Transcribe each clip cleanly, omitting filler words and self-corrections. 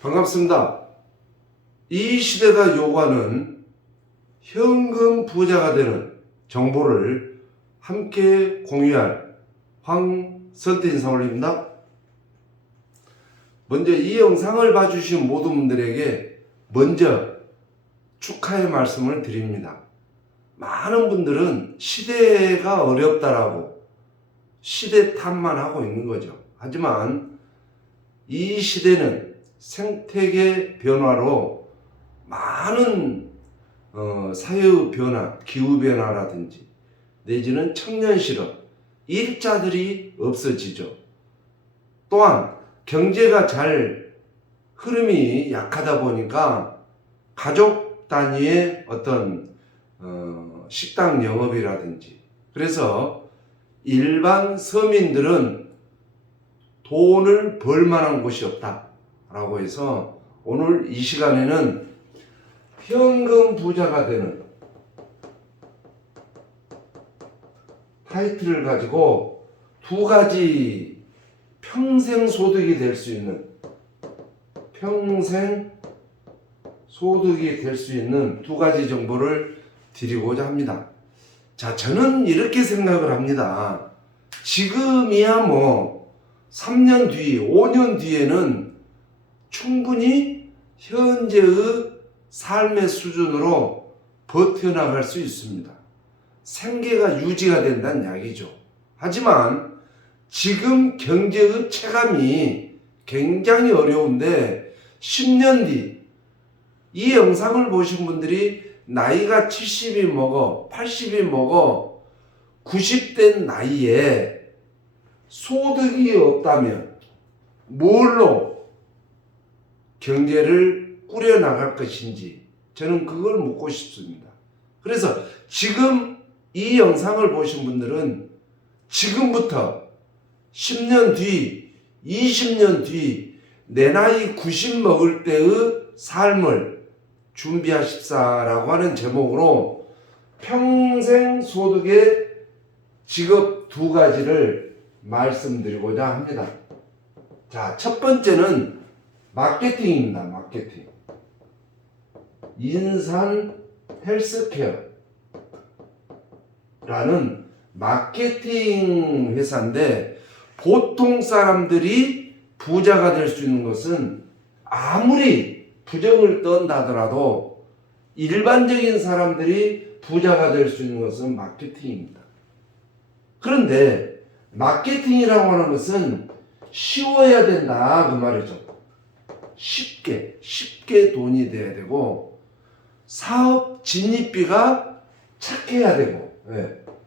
반갑습니다. 이 시대가 요구하는 현금 부자가 되는 정보를 함께 공유할 황선태 인사 올립니다. 먼저 이 영상을 봐주신 모든 분들에게 먼저 축하의 말씀을 드립니다. 많은 분들은 시대가 어렵다라고 시대 탓만 하고 있는 거죠. 하지만 이 시대는 생태계 변화로 많은 사회의 변화, 기후변화라든지 내지는 청년 실업, 일자들이 없어지죠. 또한 경제가 잘 흐름이 약하다 보니까 가족 단위의 어떤 식당 영업이라든지, 그래서 일반 서민들은 돈을 벌 만한 곳이 없다 라고 해서 오늘 이 시간에는 현금 부자가 되는 타이틀을 가지고 두 가지 평생 소득이 될 수 있는 두 가지 정보를 드리고자 합니다. 자, 저는 이렇게 생각을 합니다. 지금이야 3년 뒤, 5년 뒤에는 충분히 현재의 삶의 수준으로 버텨나갈 수 있습니다. 생계가 유지가 된다는 이야기죠. 하지만 지금 경제의 체감이 굉장히 어려운데 10년 뒤 이 영상을 보신 분들이 나이가 70이 먹어, 80이 먹어, 90된 나이에 소득이 없다면 뭘로 경제를 꾸려나갈 것인지 저는 그걸 묻고 싶습니다. 그래서 지금 이 영상을 보신 분들은 지금부터 10년 뒤, 20년 뒤 내 나이 90 먹을 때의 삶을 준비하십사라고 하는 제목으로 평생 소득의 직업 두 가지를 말씀드리고자 합니다. 자, 첫 번째는 마케팅입니다. 마케팅. 인산 헬스케어라는 마케팅 회사인데, 보통 사람들이 부자가 될 수 있는 것은 아무리 부정을 떤다 하더라도 일반적인 사람들이 부자가 될 수 있는 것은 마케팅입니다. 그런데 마케팅이라고 하는 것은 쉬워야 된다 그 말이죠. 쉽게 돈이 돼야 되고, 사업 진입비가 착해야 되고,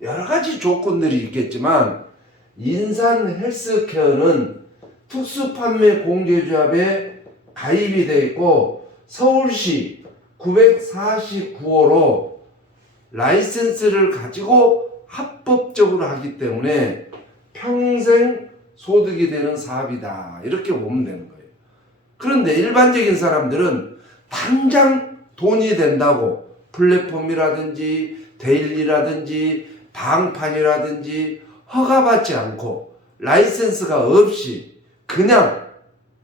여러 가지 조건들이 있겠지만 인산 헬스케어는 특수판매공제조합에 가입이 되어 있고 서울시 949호로 라이센스를 가지고 합법적으로 하기 때문에 평생 소득이 되는 사업이다, 이렇게 보면 되는 거예요. 그런데 일반적인 사람들은 당장 돈이 된다고 플랫폼이라든지 데일리라든지 방판이라든지 허가받지 않고 라이센스가 없이 그냥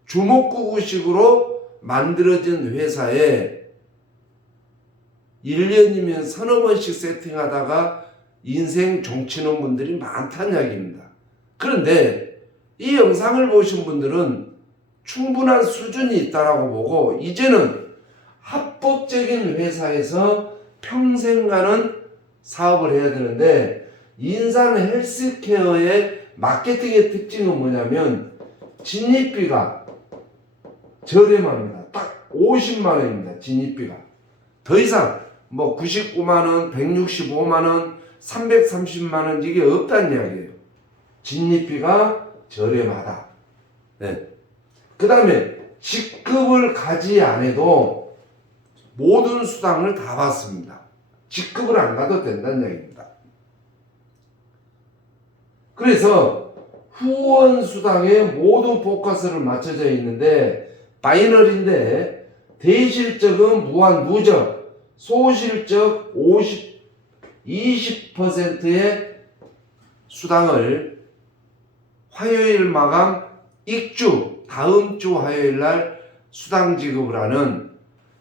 주먹구구식으로 만들어진 회사에 1년이면 서너 번씩 세팅하다가 인생 종치는 분들이 많다는 이야기입니다. 그런데 이 영상을 보신 분들은 충분한 수준이 있다라고 보고 이제는 합법적인 회사에서 평생 가는 사업을 해야 되는데, 인산 헬스케어의 마케팅의 특징은 뭐냐면 진입비가 저렴합니다. 딱 50만 원입니다. 진입비가. 더 이상 99만 원, 165만 원, 330만 원 이게 없다는 이야기예요. 진입비가 저렴하다. 그 다음에 직급을 가지 않아도 모든 수당을 다 받습니다. 직급을 안 가도 된다는 이야기입니다. 그래서 후원 수당에 모든 포커스를 맞춰져 있는데, 바이너리인데 대실적은 무한 누적, 소실적 20%의 수당을 화요일 마감 익주 다음 주 화요일 날 수당 지급을 하는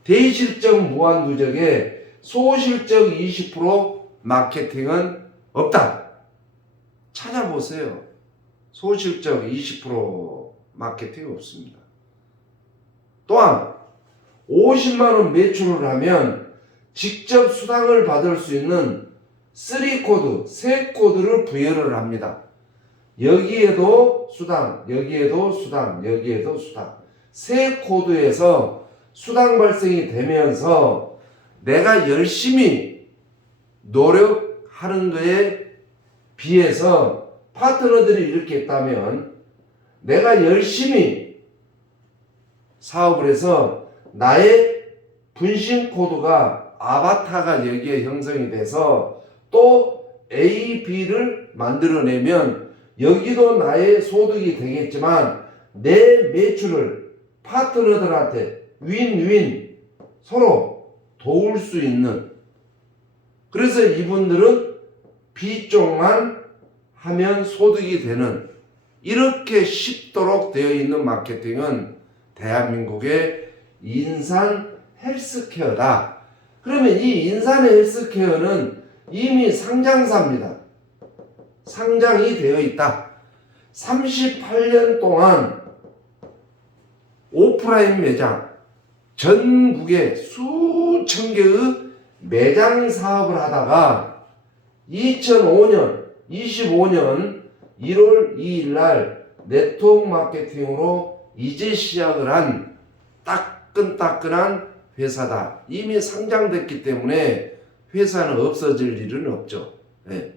대실적 무한누적에 소실적 20% 마케팅은 없다. 찾아보세요. 소실적 20% 마케팅이 없습니다. 또한 50만원 매출을 하면 직접 수당을 받을 수 있는 3코드, 3코드를 부여를 합니다. 여기에도 수당, 여기에도 수당, 여기에도 수당. 3코드에서 수당 발생이 되면서 내가 열심히 노력하는 거에 비해서 파트너들이 이렇게 했다면 내가 열심히 사업을 해서 나의 분신 코드가 아바타가 여기에 형성이 돼서 또 A, B를 만들어내면 여기도 나의 소득이 되겠지만 내 매출을 파트너들한테 윈윈 서로 도울 수 있는, 그래서 이분들은 B쪽만 하면 소득이 되는, 이렇게 쉽도록 되어 있는 마케팅은 대한민국의 인산 헬스케어다. 그러면 이 인산 헬스케어는 이미 상장사입니다. 상장이 되어 있다. 38년 동안 오프라인 매장, 전국에 수천 개의 매장 사업을 하다가 2025년 1월 2일 날 네트워크 마케팅으로 이제 시작을 한 따끈따끈한 회사다. 이미 상장됐기 때문에 회사는 없어질 일은 없죠. 네.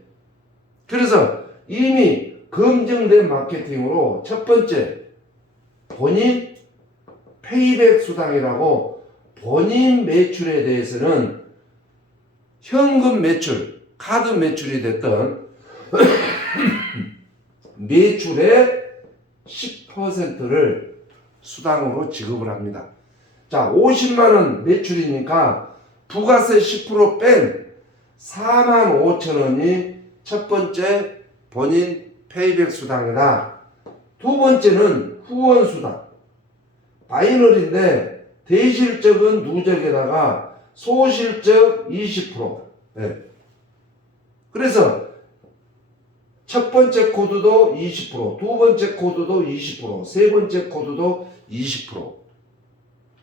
그래서 이미 검증된 마케팅으로 첫 번째, 본인 페이백 수당이라고 본인 매출에 대해서는 현금 매출, 카드 매출이 됐던 매출의 10%를 수당으로 지급을 합니다. 자, 50만원 매출이니까 부가세 10% 뺀 45,000원이 첫 번째 본인 페이백 수당이다. 두 번째는 후원 수당. 바이널인데 대실적은 누적에다가 소실적 20%. 네. 그래서 첫 번째 코드도 20%, 두 번째 코드도 20%, 세 번째 코드도 20%.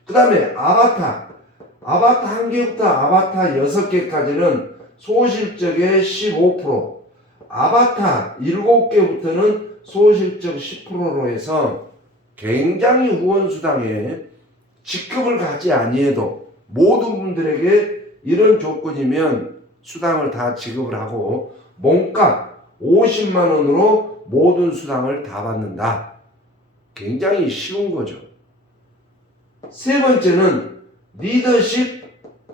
그 다음에 아바타 한 개부터 아바타 6개까지는 소실적의 15%, 아바타 7개부터는 소실적 10%로 해서 굉장히 후원수당에 직급을 가지 아니해도 모든 분들에게 이런 조건이면 수당을 다 지급을 하고 몸값 50만원으로 모든 수당을 다 받는다. 굉장히 쉬운 거죠. 세 번째는 리더십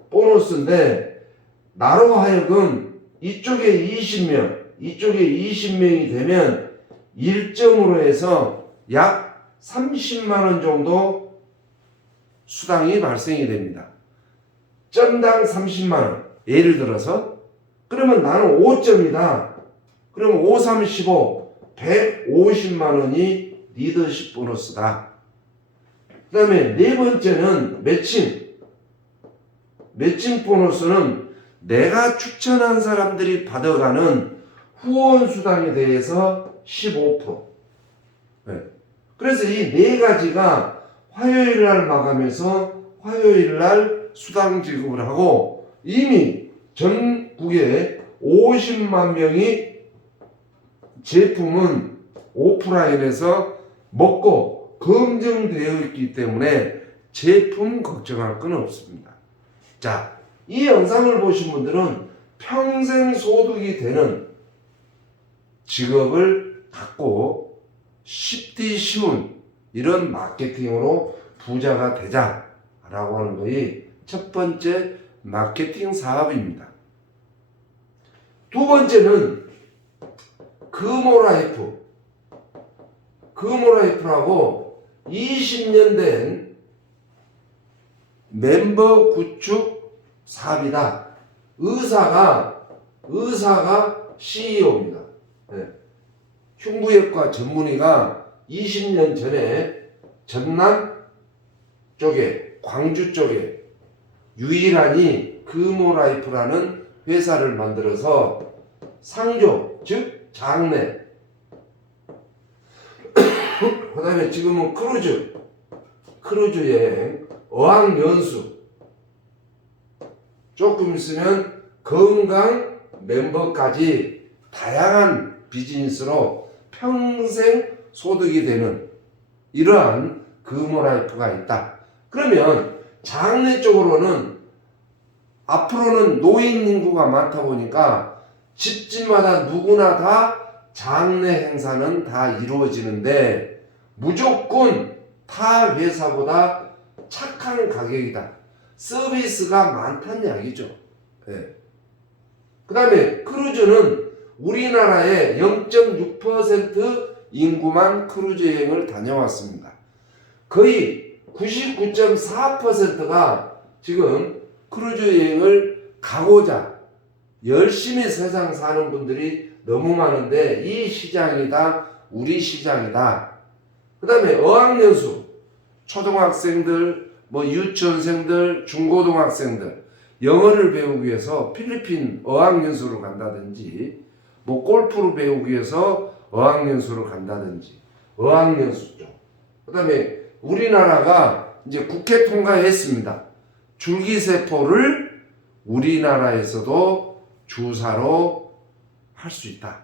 보너스인데 나로 하여금 이쪽에 20명, 이쪽에 20명이 되면 1점으로 해서 약 30만원 정도 수당이 발생이 됩니다. 점당 30만원. 예를 들어서 그러면 나는 5점이다. 그럼 5, 3, 15, 150만원이 리더십 보너스다. 그 다음에 네 번째는 매칭 보너스는 내가 추천한 사람들이 받아가는 후원 수당에 대해서 15%. 네. 그래서 이 네 가지가 화요일 날 마감해서 화요일 날 수당 지급을 하고 이미 전국에 50만 명이 제품은 오프라인에서 먹고 검증되어 있기 때문에 제품 걱정할 건 없습니다. 자, 이 영상을 보신 분들은 평생 소득이 되는 직업을 갖고 쉽디 쉬운 이런 마케팅으로 부자가 되자라고 하는 것이 첫 번째 마케팅 사업입니다. 두 번째는 금호라이프라고 20년 된 멤버 구축 사업이다. 의사가 CEO입니다. 네. 흉부외과 전문의가 20년 전에 전남 쪽에, 광주 쪽에 유일하니 금호라이프라는 회사를 만들어서 상조, 즉 장내, 그 다음에 지금은 크루즈 여행, 어학연수, 조금 있으면 건강 멤버까지 다양한 비즈니스로 평생 소득이 되는 이러한 금호라이프가 있다. 그러면 장래 쪽으로는 앞으로는 노인 인구가 많다 보니까 집집마다 누구나 다 장래 행사는 다 이루어지는데 무조건 타 회사보다 착한 가격이다. 서비스가 많다는 이야기죠. 네. 그 다음에 크루즈는 우리나라의 0.6% 인구만 크루즈 여행을 다녀왔습니다. 거의 99.4%가 지금 크루즈 여행을 가고자 열심히 세상 사는 분들이 너무 많은데 이 시장이 다 우리 시장이다. 그 다음에 어학연수, 초등학생들, 유치원생들, 중고등학생들 영어를 배우기 위해서 필리핀 어학연수를 간다든지 골프를 배우기 위해서 어학연수를 간다든지 어학연수 쪽. 그 다음에 우리나라가 이제 국회 통과했습니다. 줄기세포를 우리나라에서도 주사로 할 수 있다.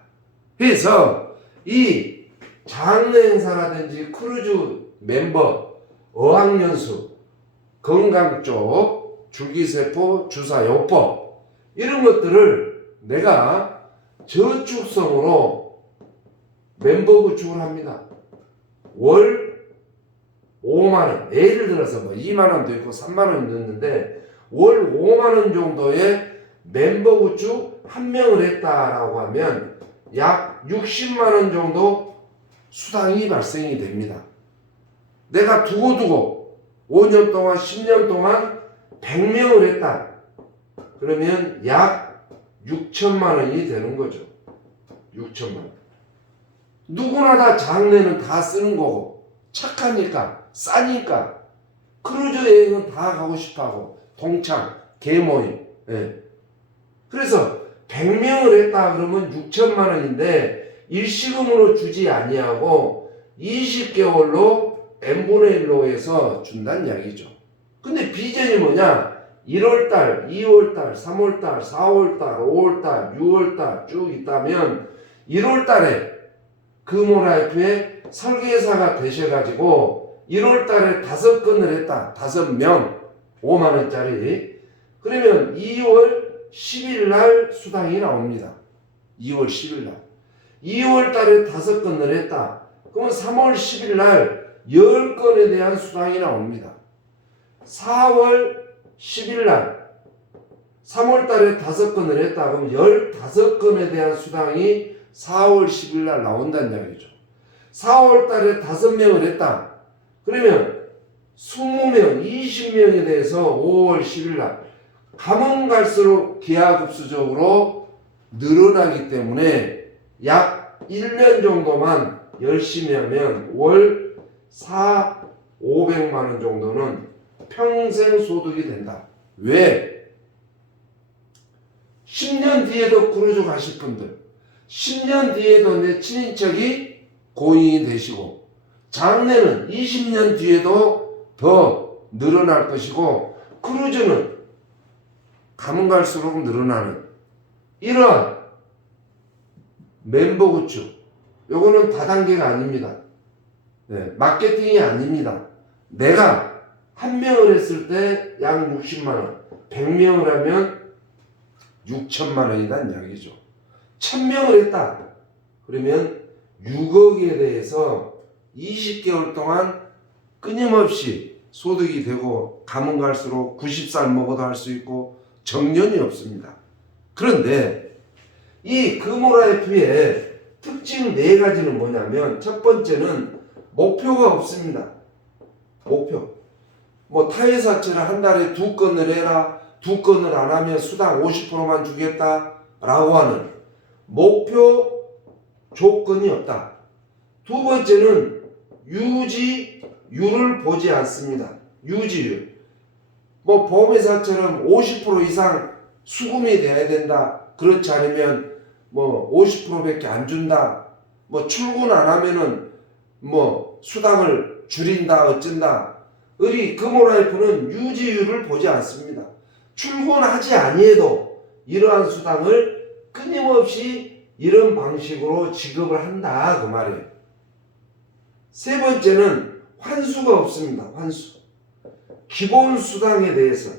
그래서 이 장례 행사라든지 크루즈 멤버, 어학연수, 건강 쪽, 줄기세포 주사 요법 이런 것들을 내가 저축성으로 멤버 구축을 합니다. 월 5만원, 예를 들어서 2만원도 있고 3만원도 있는데 월 5만원 정도의 멤버 구축 한 명을 했다라고 하면 약 60만원 정도 수당이 발생이 됩니다. 내가 두고두고 5년 동안 10년 동안 100명을 했다. 그러면 약 6천만원이 되는 거죠. 6천만원. 누구나 다 장래는 다 쓰는 거고 착하니까 싸니까 크루즈 여행은 다 가고 싶어하고 동창, 개모임. 예. 그래서 100명을 했다 그러면 6천만 원인데 일시금으로 주지 아니하고 20개월로 n분의 1로 해서 준다는 이야기죠. 근데 비전이 뭐냐? 1월달, 2월달, 3월달, 4월달, 5월달, 6월달 쭉 있다면 1월달에 금호라이프의 설계사가 되셔가지고 1월달에 5건을 했다. 5명 5만원짜리. 그러면 2월 10일날 수당이 나옵니다. 2월 10일날. 2월달에 5건을 했다. 그러면 3월 10일날 10건에 대한 수당이 나옵니다. 4월 10일날 3월달에 5건을 했다. 그럼 15건에 대한 수당이 4월 10일날 나온다는 이야기죠. 4월달에 5명을 했다. 그러면 20명, 20명에 대해서 5월 10일날 가면 갈수록 기하급수적으로 늘어나기 때문에 약 1년 정도만 열심히 하면 월 500만원 정도는 평생 소득이 된다. 왜? 10년 뒤에도 크루즈 가실 분들, 10년 뒤에도 내 친인척이 고인이 되시고 장래는 20년 뒤에도 더 늘어날 것이고 크루즈는 가면 갈수록 늘어나는 이러한 멤버 구축, 요거는 다단계가 아닙니다. 네, 마케팅이 아닙니다. 내가 한 명을 했을 때 약 60만원, 100명을 하면 6천만원이란 이야기죠. 1000명을 했다. 그러면 6억에 대해서 20개월 동안 끊임없이 소득이 되고 가면 갈수록 90살 먹어도 할 수 있고 정년이 없습니다. 그런데 이 금호라이프의 특징 4가지는 뭐냐면 첫 번째는 목표가 없습니다. 목표. 타회사처럼 한 달에 2건을 해라. 2건을 안 하면 수당 50%만 주겠다라고 하는 목표 조건이 없다. 두 번째는 유지율을 보지 않습니다. 유지율. 뭐 보험회사처럼 50% 이상 수금이 돼야 된다. 그렇지 않으면 뭐 50%밖에 안 준다. 뭐 출근 안 하면은 뭐 수당을 줄인다 어쩐다. 우리 금호라이프는 유지율을 보지 않습니다. 출근하지 아니해도 이러한 수당을 끊임없이 이런 방식으로 지급을 한다 그 말이에요. 세 번째는 환수가 없습니다. 환수. 기본수당에 대해서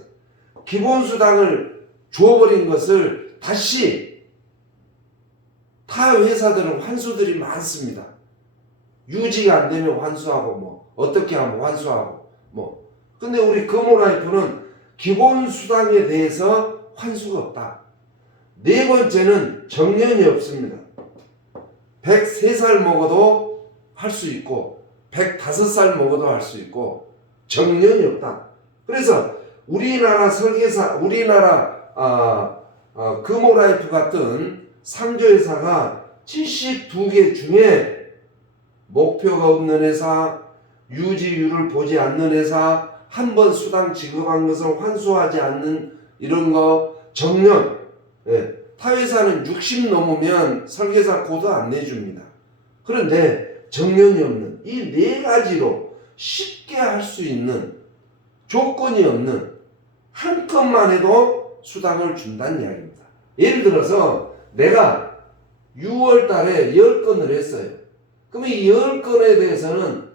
기본수당을 주어버린 것을 다시 타 회사들은 환수들이 많습니다. 유지가 안 되면 환수하고 뭐 어떻게 하면 환수하고 뭐 근데 우리 금호라이프는 기본수당에 대해서 환수가 없다. 네 번째는 정년이 없습니다. 103살 먹어도 할 수 있고 105살 먹어도 할 수 있고 정년이 없다. 그래서 우리나라 설계사, 우리나라 금호라이프 같은 상조회사가 72개 중에 목표가 없는 회사, 유지율을 보지 않는 회사, 한 번 수당 지급한 것을 환수하지 않는 이런 거, 정년. 타 회사는 60 넘으면 설계사 코드 안 내줍니다. 그런데 정년이 없는 이 네 가지로 쉽게 할 수 있는 조건이 없는 한 건만 해도 수당을 준다는 이야기입니다. 예를 들어서 내가 6월 달에 10건을 했어요. 그러면 이 10건에 대해서는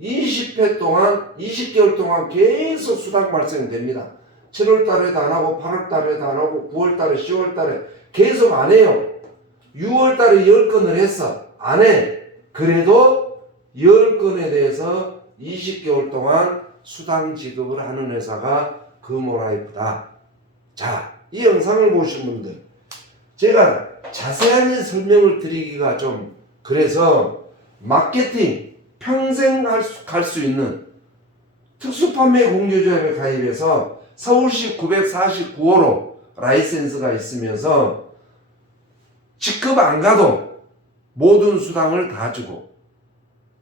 20회 동안, 20개월 동안 계속 수당 발생됩니다. 7월 달에도 안 하고, 8월 달에도 안 하고, 9월 달에, 10월 달에 계속 안 해요. 6월 달에 10건을 했어. 안 해. 그래도 10건에 대해서 20개월 동안 수당 지급을 하는 회사가 금호라이프다. 자, 이 영상을 보신 분들, 제가 자세한 설명을 드리기가 좀 그래서 마케팅 평생 갈 수 있는 특수판매 공유조합에 가입해서 서울시 949호로 라이센스가 있으면서 직급 안 가도 모든 수당을 다 주고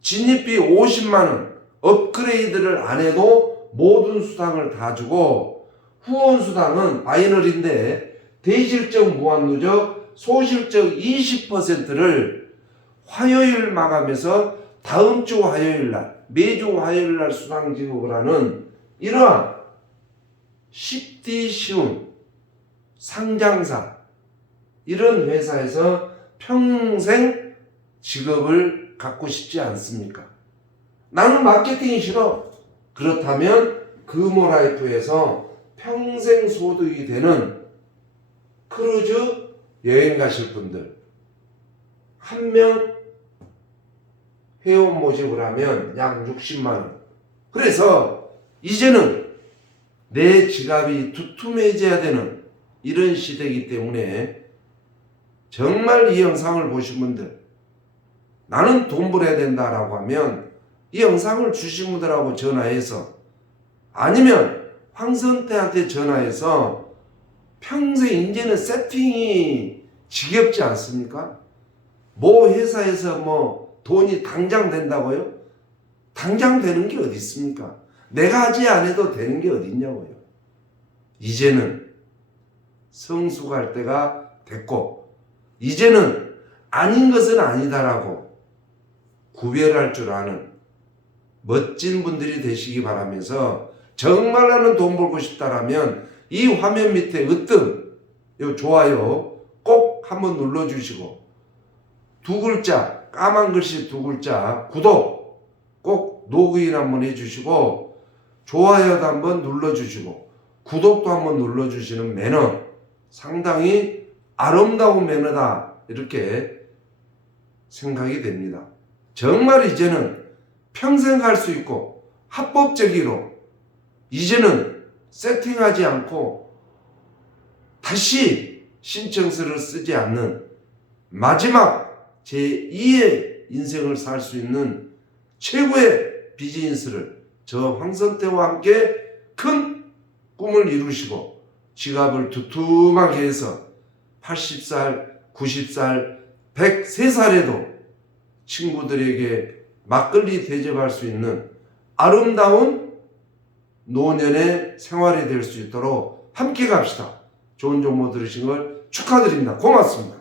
진입비 50만원 업그레이드를 안 해도 모든 수당을 다 주고 후원 수당은 바이널인데 대실적 무한누적 소실적 20%를 화요일 마감해서 다음 주 화요일 날 매주 화요일 날 수당 지급을 하는 이러한 쉽디 쉬운 상장사 이런 회사에서 평생 직업을 갖고 싶지 않습니까? 나는 마케팅이 싫어. 그렇다면 금호라이프에서 평생 소득이 되는 크루즈 여행 가실 분들 한 명 회원 모집을 하면 약 60만원. 그래서 이제는 내 지갑이 두툼해져야 되는 이런 시대이기 때문에 정말 이 영상을 보신 분들 나는 돈 벌어야 된다라고 하면 이 영상을 주신 분들하고 전화해서 아니면 황선태한테 전화해서 평생 이제는 세팅이 지겹지 않습니까? 뭐 회사에서 뭐 돈이 당장 된다고요? 당장 되는 게 어디 있습니까? 내가 하지 않아도 되는 게 어디 있냐고요. 이제는 성숙할 때가 됐고 이제는 아닌 것은 아니다라고 구별할 줄 아는 멋진 분들이 되시기 바라면서 정말 나는 돈 벌고 싶다라면 이 화면 밑에 으뜸 요 좋아요 꼭 한번 눌러주시고 두 글자 까만 글씨 두 글자 구독 꼭 로그인 한번 해주시고 좋아요도 한번 눌러주시고 구독도 한번 눌러주시는 매너 상당히 아름다운 매너다 이렇게 생각이 됩니다. 정말 이제는 평생 갈 수 있고 합법적으로 이제는 세팅하지 않고 다시 신청서를 쓰지 않는 마지막 제2의 인생을 살 수 있는 최고의 비즈니스를 저 황선태와 함께 큰 꿈을 이루시고 지갑을 두툼하게 해서 80살, 90살, 103살에도 친구들에게 막걸리 대접할 수 있는 아름다운 노년의 생활이 될 수 있도록 함께 갑시다. 좋은 정보 들으신 걸 축하드립니다. 고맙습니다.